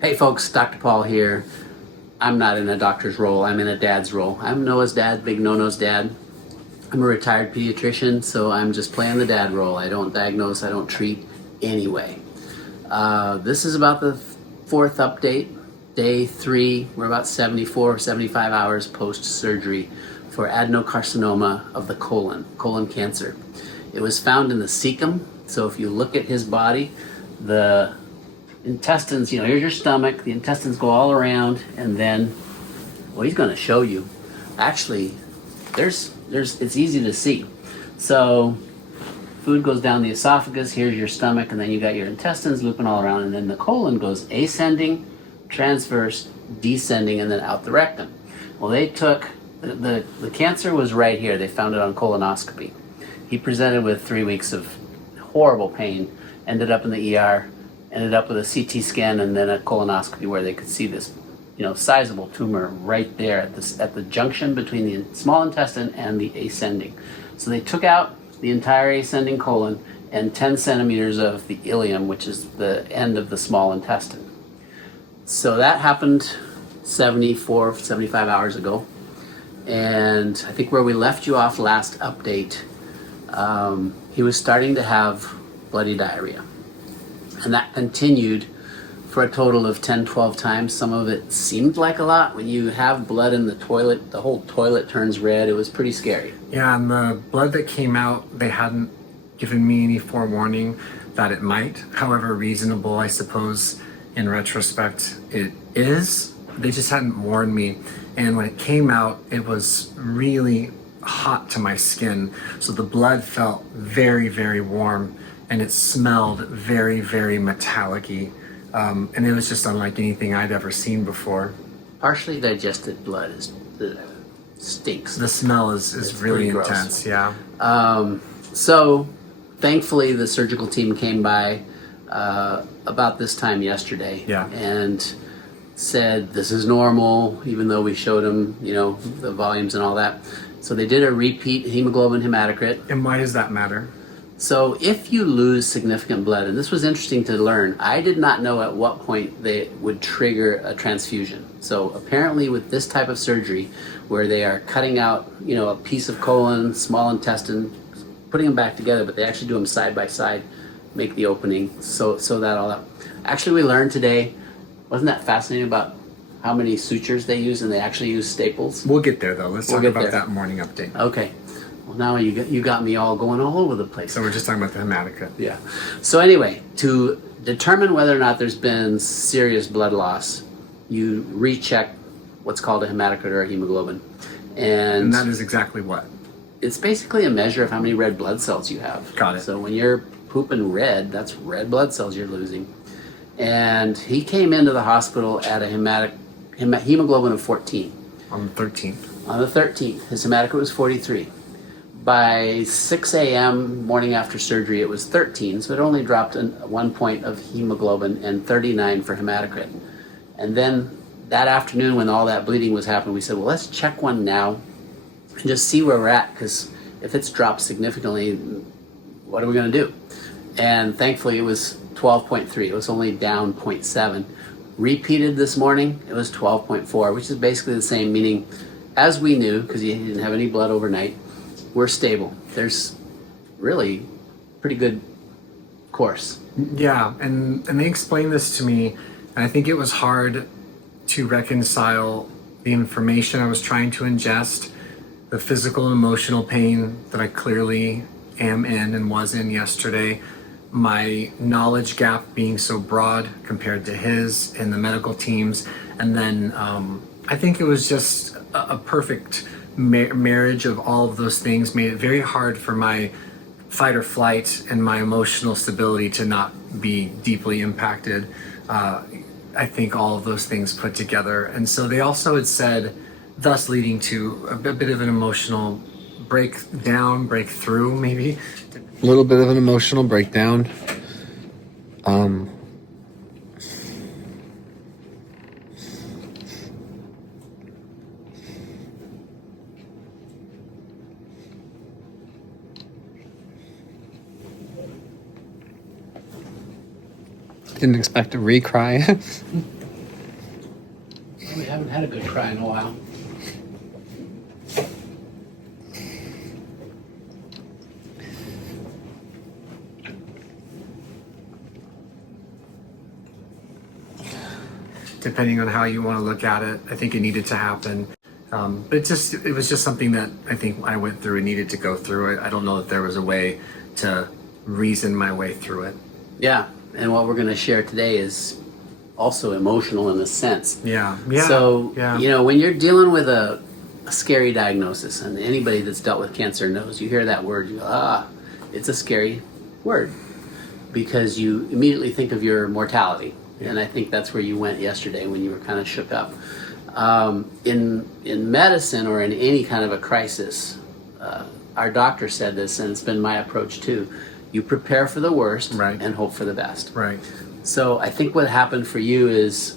Hey folks, Dr. Paul here. I'm not in a doctor's role, I'm in a dad's role. I'm Noah's dad, Big No-No's dad. I'm a retired pediatrician, so I'm just playing the dad role. I don't diagnose, I don't treat anyway. This is about the fourth update, day 3. We're about 74, 75 hours post-surgery for adenocarcinoma of the colon cancer. It was found in the cecum, so if you look at his body, the intestines, here's your stomach, the intestines go all around, and then, well, he's going to show you. Actually, there's it's easy to see. So food goes down the esophagus, here's your stomach, and then you got your intestines looping all around, and then the colon goes ascending, transverse, descending, and then out the rectum. Well, they took, the cancer was right here. They found it on colonoscopy. He presented with 3 weeks of horrible pain, ended up in the ER, ended up with a CT scan and then a colonoscopy where they could see this, sizable tumor right there at the junction between the small intestine and the ascending. So they took out the entire ascending colon and 10 centimeters of the ileum, which is the end of the small intestine. So that happened 74, 75 hours ago. And I think where we left you off last update, he was starting to have bloody diarrhea. And that continued for a total of 10, 12 times. Some of it seemed like a lot. When you have blood in the toilet, the whole toilet turns red. It was pretty scary. Yeah, and the blood that came out, they hadn't given me any forewarning that it might. However reasonable, I suppose, in retrospect, it is. They just hadn't warned me. And when it came out, it was really hot to my skin. So the blood felt very, very warm. And it smelled very, very metallic-y. And it was just unlike anything I'd ever seen before. Partially digested blood stinks. The smell is really intense, yeah. So thankfully the surgical team came by about this time yesterday, and said this is normal, even though we showed them, the volumes and all that. So they did a repeat hemoglobin hematocrit. And why does that matter? So if you lose significant blood, and this was interesting to learn, I did not know at what point they would trigger a transfusion. So apparently with this type of surgery, where they are cutting out, a piece of colon, small intestine, putting them back together, but they actually do them side by side, make the opening, so that all that. Actually, we learned today, wasn't that fascinating about how many sutures they use, and they actually use staples? We'll get there though. Let's talk about that morning update. Okay. Well, now you got me all going all over the place. So we're just talking about the hematocrit. Yeah. So anyway, to determine whether or not there's been serious blood loss, you recheck what's called a hematocrit or a hemoglobin. And that is exactly what? It's basically a measure of how many red blood cells you have. Got it. So when you're pooping red, that's red blood cells you're losing. And he came into the hospital at a hemoglobin of 14. On the 13th. On the 13th. His hematocrit was 43. By 6 a.m. morning after surgery, it was 13, so it only dropped 1 point of hemoglobin and 39 for hematocrit. And then that afternoon, when all that bleeding was happening, we said, well, let's check one now and just see where we're at, because if it's dropped significantly, what are we going to do? And thankfully, it was 12.3. It was only down 0.7. Repeated this morning, it was 12.4, which is basically the same, meaning, as we knew, because he didn't have any blood overnight, we're stable. There's really pretty good course. Yeah, and they explained this to me, and I think it was hard to reconcile the information I was trying to ingest, the physical and emotional pain that I clearly am in and was in yesterday, my knowledge gap being so broad compared to his and the medical teams, and then I think it was just a perfect marriage of all of those things made it very hard for my fight or flight and my emotional stability to not be deeply impacted. I think all of those things put together. And so they also had said, thus leading to a bit of an emotional breakthrough, maybe. A little bit of an emotional breakdown. Didn't expect to recry. haven't had a good cry in a while. Depending on how you want to look at it, I think it needed to happen. But it was just something that I think I went through and needed to go through. I don't know that there was a way to reason my way through it. Yeah, and what we're going to share today is also emotional in a sense. Yeah. So, when you're dealing with a scary diagnosis, and anybody that's dealt with cancer knows, you hear that word, you go, it's a scary word, because you immediately think of your mortality. And I think that's where you went yesterday when you were kind of shook up. In medicine or in any kind of a crisis, our doctor said this, and it's been my approach too. You prepare for the worst and hope for the best. Right. So I think what happened for you is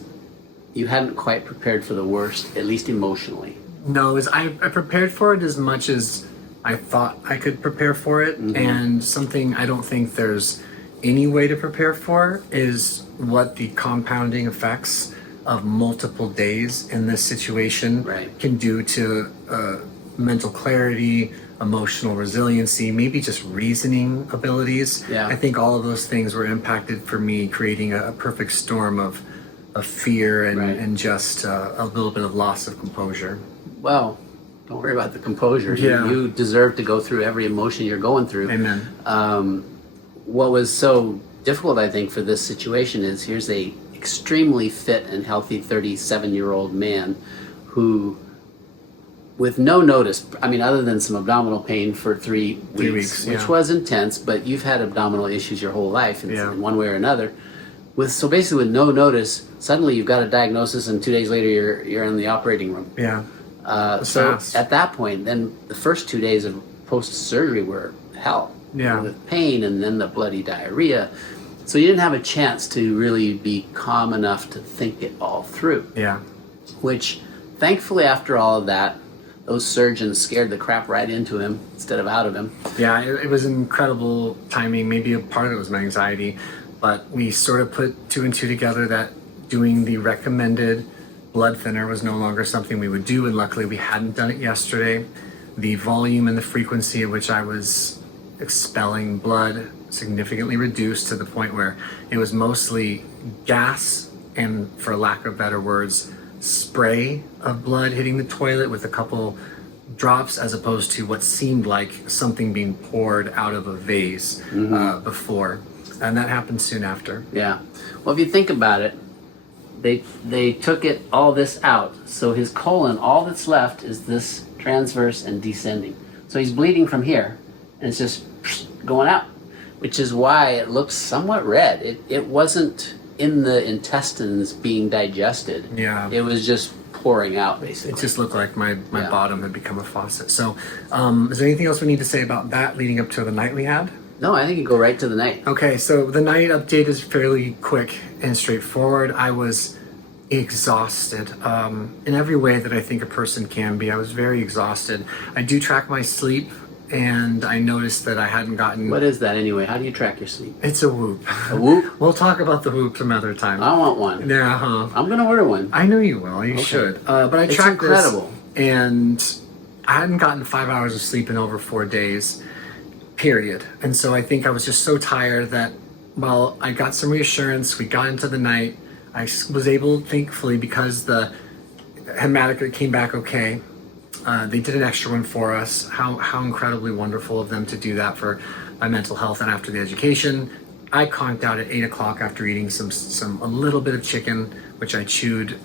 you hadn't quite prepared for the worst, at least emotionally. No, I prepared for it as much as I thought I could prepare for it. Mm-hmm. And something I don't think there's any way to prepare for is what the compounding effects of multiple days in this situation can do to mental clarity, emotional resiliency, maybe just reasoning abilities. Yeah. I think all of those things were impacted for me, creating a perfect storm of fear and just a little bit of loss of composure. Well, don't worry about the composure. Yeah. You deserve to go through every emotion you're going through. Amen. What was so difficult, I think, for this situation is here's a extremely fit and healthy 37-year-old man who, with no notice, I mean, other than some abdominal pain for 3 weeks, which was intense, but you've had abdominal issues your whole life in one way or another. So basically with no notice, suddenly you've got a diagnosis, and 2 days later you're in the operating room. Yeah. So at that point, then the first 2 days of post-surgery were hell. Yeah. With pain and then the bloody diarrhea. So you didn't have a chance to really be calm enough to think it all through. Yeah. Which, thankfully, after all of that, those surgeons scared the crap right into him instead of out of him. Yeah, it was incredible timing. Maybe a part of it was my anxiety, but we sort of put 2 and 2 together that doing the recommended blood thinner was no longer something we would do, and luckily we hadn't done it yesterday. The volume and the frequency at which I was expelling blood significantly reduced to the point where it was mostly gas and, for lack of better words, spray of blood hitting the toilet with a couple drops, as opposed to what seemed like something being poured out of a vase before. And that happened soon after. Yeah. Well, if you think about it, they took all this out. So his colon, all that's left is this transverse and descending. So he's bleeding from here, and it's just going out, which is why it looks somewhat red. It wasn't in the intestines being digested. Yeah. It was just pouring out, basically. It just looked like my bottom had become a faucet. So is there anything else we need to say about that leading up to the night we had? No, I think you go right to the night. Okay, so the night update is fairly quick and straightforward. I was exhausted in every way that I think a person can be. I was very exhausted. I do track my sleep, and I noticed that I hadn't gotten... What is that anyway? How do you track your sleep? It's a Whoop. A Whoop? We'll talk about the Whoop some other time. I want one. Yeah, huh? I'm going to order one. I know you will. You should. But I tracked incredible. This, and I hadn't gotten 5 hours of sleep in over 4 days, period. And so I think I was just so tired that, well, I got some reassurance. We got into the night. I was able, thankfully, because the hematocrit came back okay. They did an extra one for us. How incredibly wonderful of them to do that for my mental health and after the education. I conked out at 8 o'clock after eating a little bit of chicken, which I chewed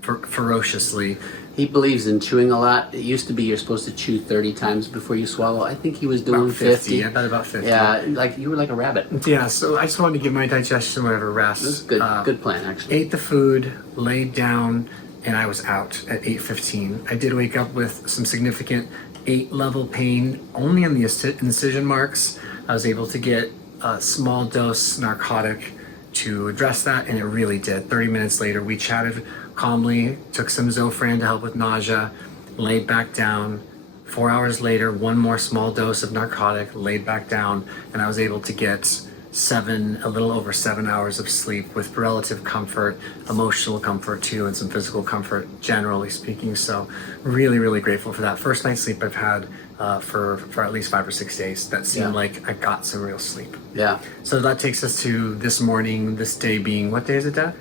ferociously. He believes in chewing a lot. It used to be you're supposed to chew 30 times before you swallow. I think he was doing about 50. I bet about 50. Yeah, like you were like a rabbit. Yeah, so I just wanted to give my digestion whatever rest. This is good. Good plan, actually. Ate the food, laid down, and I was out at 8:15. I did wake up with some significant 8-level pain only on the incision marks. I was able to get a small dose narcotic to address that, and it really did. 30 minutes later, we chatted calmly, took some Zofran to help with nausea, laid back down. 4 hours later, one more small dose of narcotic, laid back down, and I was able to get a little over 7 hours of sleep with relative comfort, emotional comfort too, and some physical comfort, generally speaking. So really, really grateful for that. First night's sleep I've had for at least 5 or 6 days. That seemed like I got some real sleep. Yeah. So that takes us to this morning, this day being, what day is it, Dad?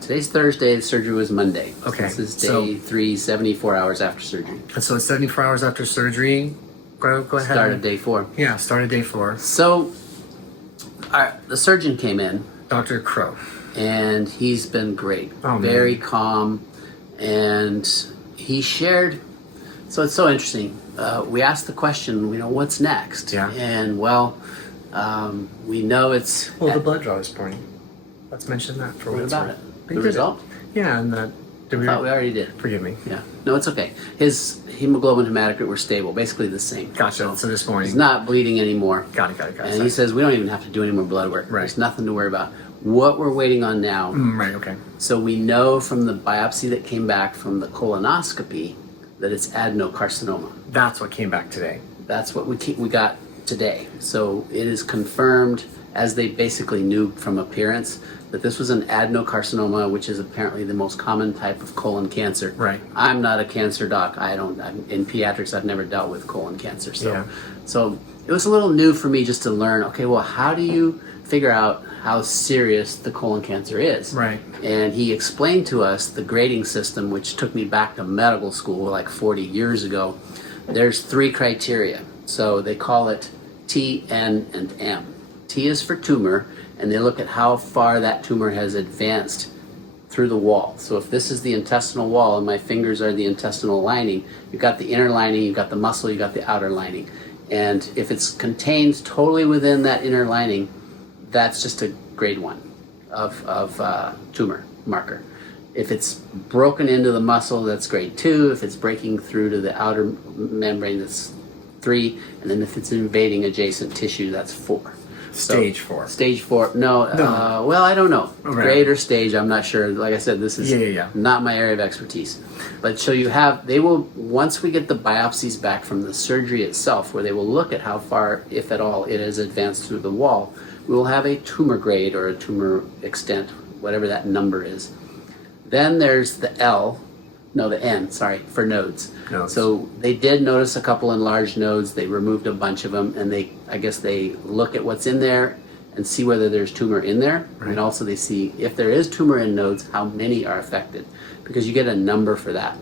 Today's Thursday. The surgery was Monday. Okay. This is day 3, 74 hours after surgery. And so it's 74 hours after surgery. Go ahead. Started day 4. Yeah, started day 4. So the surgeon came in, Dr. Crow. and he's been great. Oh, very man. calm, and he shared. So it's so interesting. We asked the question, what's next? Yeah. And we know it's. Well, the blood draw is pointing. Let's mention that for What what's about worth. it? We The did result? Yeah, and that. Did I thought we already did. Forgive me. Yeah. No, it's okay. His hemoglobin hematocrit were stable, basically the same. Gotcha. So this morning. He's not bleeding anymore. Got it. And he says we don't even have to do any more blood work. Right. There's nothing to worry about. What we're waiting on now. Right. Okay. So we know from the biopsy that came back from the colonoscopy that it's adenocarcinoma. That's what came back today. That's what we got today. So it is confirmed, as they basically knew from appearance, that this was an adenocarcinoma, which is apparently the most common type of colon cancer. Right. I'm not a cancer doc. In pediatrics, I've never dealt with colon cancer. So it was a little new for me just to learn, okay, well, how do you figure out how serious the colon cancer is? Right. And he explained to us the grading system, which took me back to medical school like 40 years ago. There's 3 criteria. So they call it T, N, and M. T is for tumor, and they look at how far that tumor has advanced through the wall. So if this is the intestinal wall and my fingers are the intestinal lining, you've got the inner lining, you've got the muscle, you've got the outer lining. And if it's contained totally within that inner lining, that's just a grade 1 of tumor marker. If it's broken into the muscle, that's grade 2. If it's breaking through to the outer membrane, that's 3. And then if it's invading adjacent tissue, that's 4. Stage 4. Stage 4. No. Well, I don't know. Okay. Grade or stage, I'm not sure. Like I said, this is not my area of expertise. But so they will, once we get the biopsies back from the surgery itself, where they will look at how far, if at all, it has advanced through the wall, we will have a tumor grade or a tumor extent, whatever that number is. Then there's the N, for nodes. So they did notice a couple enlarged nodes. They removed a bunch of them, and I guess they look at what's in there and see whether there's tumor in there. Right. And also they see if there is tumor in nodes, how many are affected, because you get a number for that.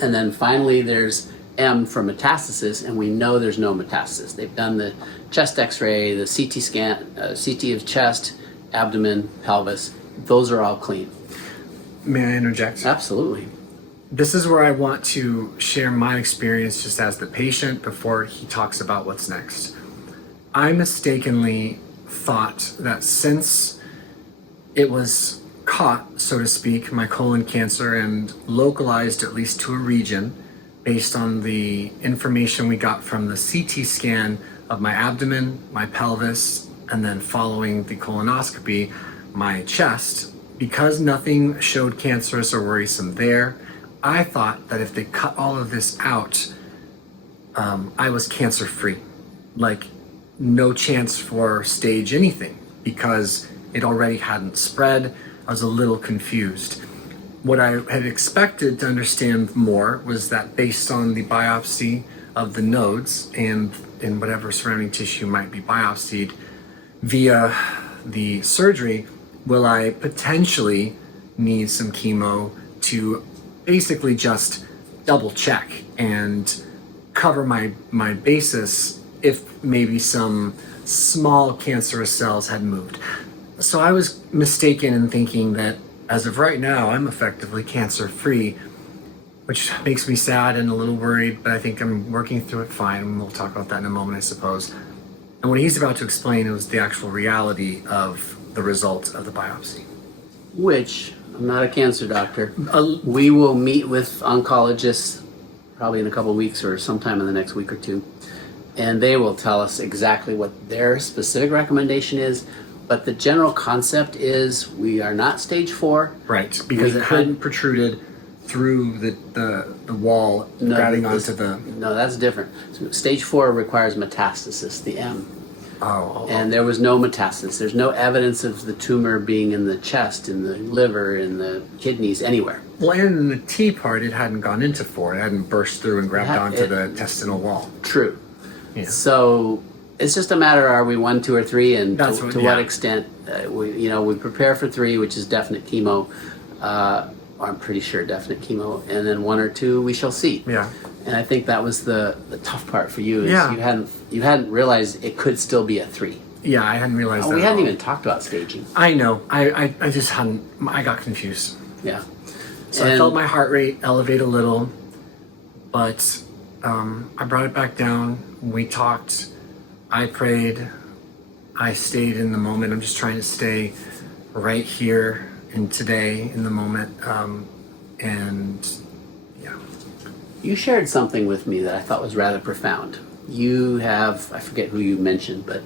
And then finally there's M for metastasis, and we know there's no metastasis. They've done the chest x-ray, the CT scan, CT of chest, abdomen, pelvis. Those are all clean. May I interject? Absolutely. This is where I want to share my experience just as the patient before he talks about what's next. I mistakenly thought that since it was caught, so to speak, my colon cancer, and localized at least to a region based on the information we got from the CT scan of my abdomen, my pelvis, and then following the colonoscopy, my chest, because nothing showed cancerous or worrisome there, I thought that if they cut all of this out, I was cancer-free. Like, no chance for stage anything, because it already hadn't spread. I was a little confused. What I had expected to understand more was that based on the biopsy of the nodes and in whatever surrounding tissue might be biopsied via the surgery, will I potentially need some chemo to basically just double check and cover my basis if maybe some small cancerous cells had moved. So I was mistaken in thinking that as of right now, I'm effectively cancer-free, which makes me sad and a little worried, but I think I'm working through it fine, and we'll talk about that in a moment, I suppose. And what he's about to explain was the actual reality of the result of the biopsy. Which, I'm not a cancer doctor, we will meet with oncologists probably in a couple of weeks or sometime in the next week or two, and they will tell us exactly what their specific recommendation is. But the general concept is we are not stage 4. Right, because it hadn't protruded through the wall, grabbing onto the... No, that's different. So stage 4 requires metastasis, the M. And there was no metastasis. There's no evidence of the tumor being in the chest, in the liver, in the kidneys, anywhere. Well, and in the T part, it hadn't gone into 4. It hadn't burst through and grabbed onto the intestinal wall. True. Yeah. So it's just a matter, are we 1, 2, or 3, and to what extent we prepare for 3, which is definite chemo, or I'm pretty sure definite chemo, and then 1 or 2 we shall see. Yeah. And I think that was the tough part for you, is you hadn't realized it could still be a 3. Yeah, I hadn't realized that. We hadn't even talked about staging. I know. I just hadn't. I got confused. Yeah. So I felt my heart rate elevate a little, but I brought it back down. We talked. I prayed. I stayed in the moment. I'm just trying to stay right here and today in the moment. And yeah. You shared something with me that I thought was rather profound. You have, I forget who you mentioned, but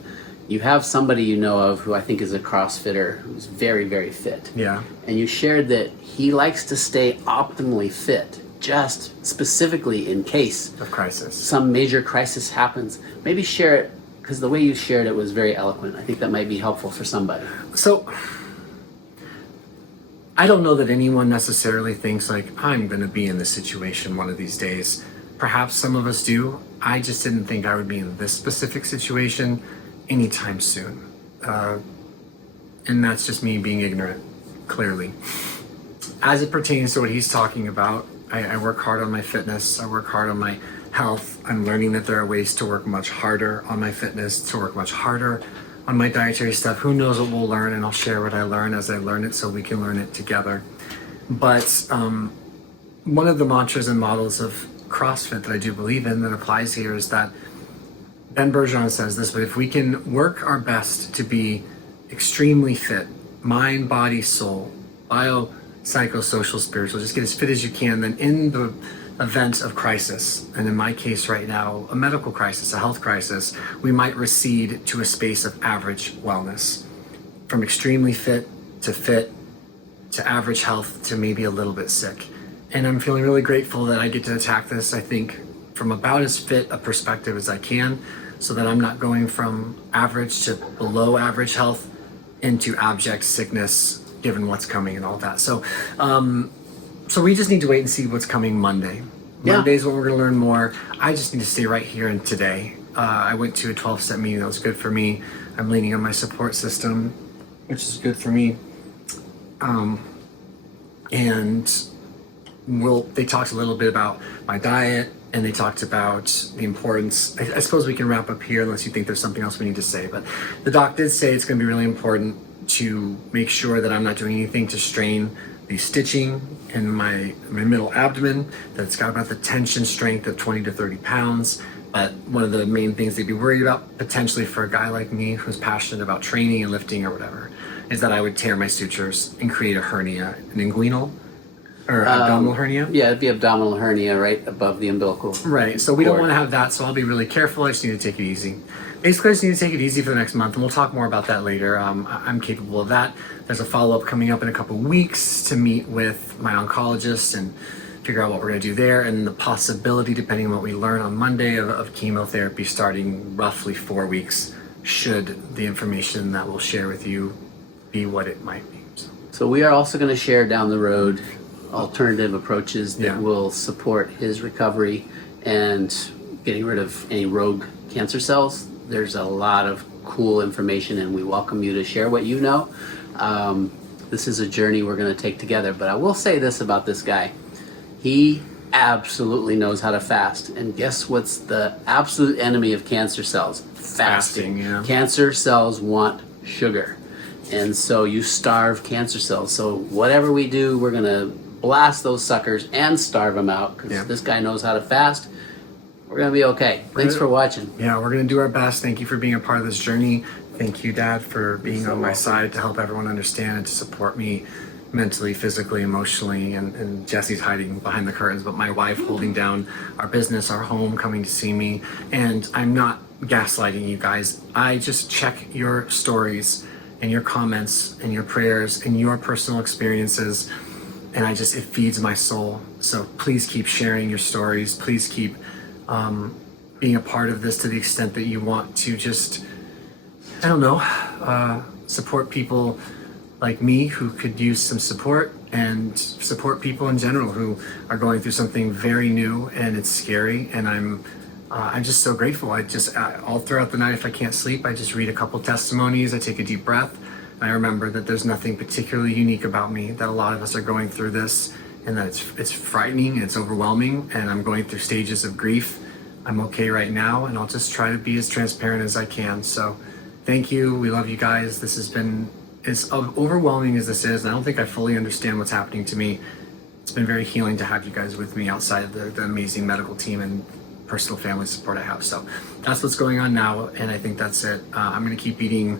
you have somebody you know of who I think is a CrossFitter who's very, very fit. Yeah. And you shared that he likes to stay optimally fit, just specifically in case Of crisis. some major crisis happens. Maybe share it, because the way you shared it was very eloquent. I think that might be helpful for somebody. So I don't know that anyone necessarily thinks like, I'm going to be in this situation one of these days. Perhaps some of us do. I just didn't think I would be in this specific situation anytime soon. And that's just me being ignorant, clearly. As it pertains to what he's talking about, I work hard on my fitness. I work hard on my health. I'm learning that there are ways to work much harder on my fitness, to work much harder on my dietary stuff. Who knows what we'll learn, and I'll share what I learn as I learn it so we can learn it together. But one of the mantras and models of CrossFit that I do believe in that applies here is that Ben Bergeron says this, but if we can work our best to be extremely fit, mind, body, soul, bio, psychosocial, spiritual, just get as fit as you can, then in the event of crisis, and in my case right now, a medical crisis, a health crisis, we might recede to a space of average wellness. From extremely fit to average health to maybe a little bit sick. And I'm feeling really grateful that I get to attack this, I think, from about as fit a perspective as I can, so that I'm not going from average to below average health into abject sickness, given what's coming and all that. So we just need to wait and see what's coming Monday. Yeah. Monday's when we're going to learn more. I just need to stay right here and today. I went to a 12-step meeting that was good for me. I'm leaning on my support system, which is good for me. And they talked a little bit about my diet, and they talked about the importance. I suppose we can wrap up here unless you think there's something else we need to say. But the doc did say it's going to be really important to make sure that I'm not doing anything to strain the stitching in my middle abdomen, that it's got about the tension strength of 20 to 30 pounds. But one of the main things they'd be worried about, potentially for a guy like me who's passionate about training and lifting or whatever, is that I would tear my sutures and create a hernia, an inguinal or abdominal hernia. Yeah, it'd be abdominal hernia right above the umbilical. Right, so we don't want to have that, so I'll be really careful. I just need to take it easy. Basically, I just need to take it easy for the next month, and we'll talk more about that later. I'm capable of that. There's a follow-up coming up in a couple weeks to meet with my oncologist and figure out what we're going to do there, and the possibility, depending on what we learn on Monday, of chemotherapy starting roughly 4 weeks, should the information that we'll share with you be what it might be. So we are also going to share down the road alternative approaches that Yeah. will support his recovery and getting rid of any rogue cancer cells. There's a lot of cool information, and we welcome you to share what you know. This is a journey we're going to take together, but I will say this about this guy. He absolutely knows how to fast, and guess what's the absolute enemy of cancer cells? Fasting. Yeah. Cancer cells want sugar, and so you starve cancer cells. So whatever we do, we're going to blast those suckers and starve them out, because this guy knows how to fast. We're going to be okay. Thanks for watching. Yeah, we're going to do our best. Thank you for being a part of this journey. Thank you, Dad, for being on my side to help everyone understand and to support me mentally, physically, emotionally. And Jesse's hiding behind the curtains, but my wife holding down our business, our home, coming to see me. And I'm not gaslighting you guys. I just check your stories and your comments and your prayers and your personal experiences, and it feeds my soul. So please keep sharing your stories. Please keep being a part of this to the extent that you want to just I don't know, support people like me who could use some support, and support people in general who are going through something very new and it's scary. And I'm just so grateful. All throughout the night, if I can't sleep, I just read a couple testimonies. I take a deep breath. And I remember that there's nothing particularly unique about me. That a lot of us are going through this, and that it's frightening and it's overwhelming. And I'm going through stages of grief. I'm okay right now, and I'll just try to be as transparent as I can. So, thank you. We love you guys. This has been as overwhelming as this is, and I don't think I fully understand what's happening to me. It's been very healing to have you guys with me outside of the amazing medical team and personal family support I have. So that's what's going on now, and I think that's it. I'm going to keep eating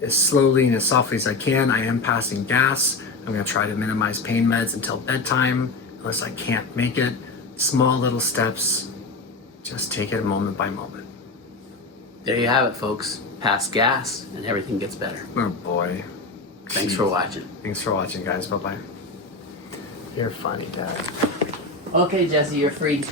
as slowly and as softly as I can. I am passing gas. I'm going to try to minimize pain meds until bedtime, unless I can't make it. Small little steps. Just take it moment by moment. There you have it, folks. Pass gas and everything gets better. Oh boy. Thanks for watching. Thanks for watching, guys. Bye-bye. You're funny, Dad. Okay, Jesse, you're free.